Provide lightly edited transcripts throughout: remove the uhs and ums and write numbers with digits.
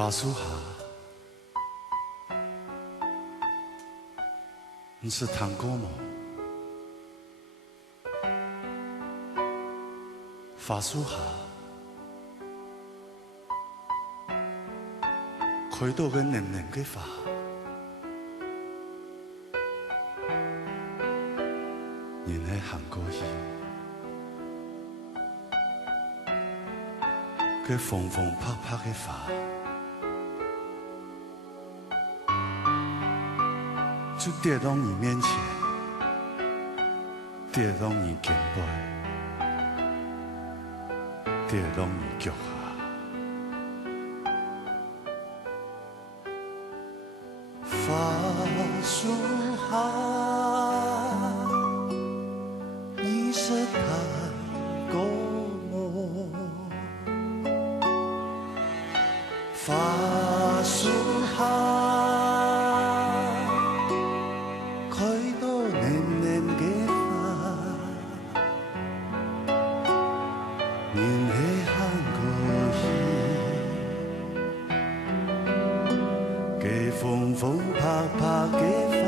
法师哈，你是糖果吗？法师哈，开到个黏黏的发，人的韩国戏，个风风拍拍的发。 就跌到你面前，跌到你肩背，跌到你脚下。法术哈，你是糖果么？法术哈。 风风拍拍的发，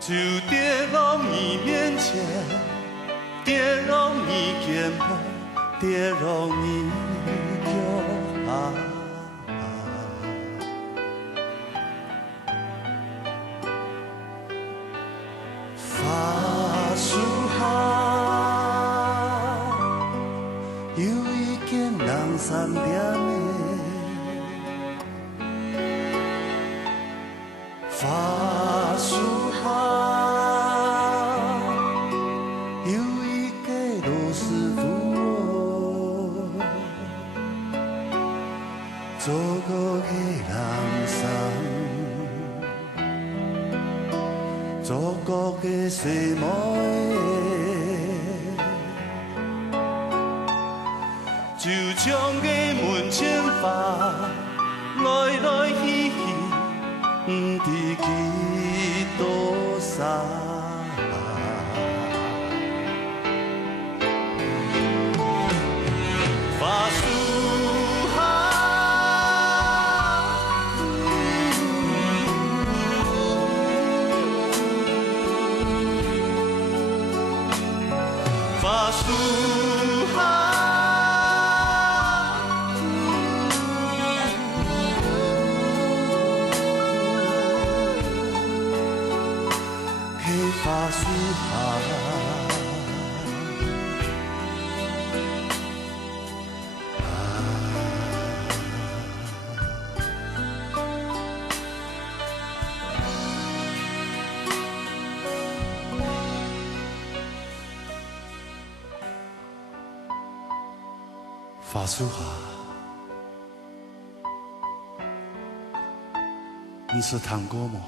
就跌到你面前，跌到你肩膀，跌到你脚下。法术哈，有一件两三点的。 法术哈，有一个老师傅哦，做过个人生，做过个什么就将个门前发，来来去去。 不知几多少，法术哈，法术哈。 法术哈，法术哈，你是糖果吗？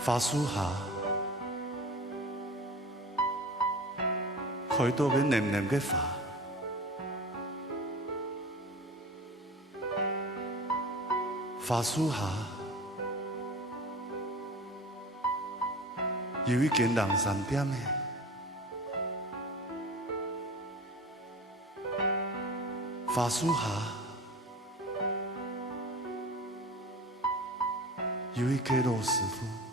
法术哈，开到个黏黏的发，法术哈，有一件两三点的，法术哈，有一个老师傅。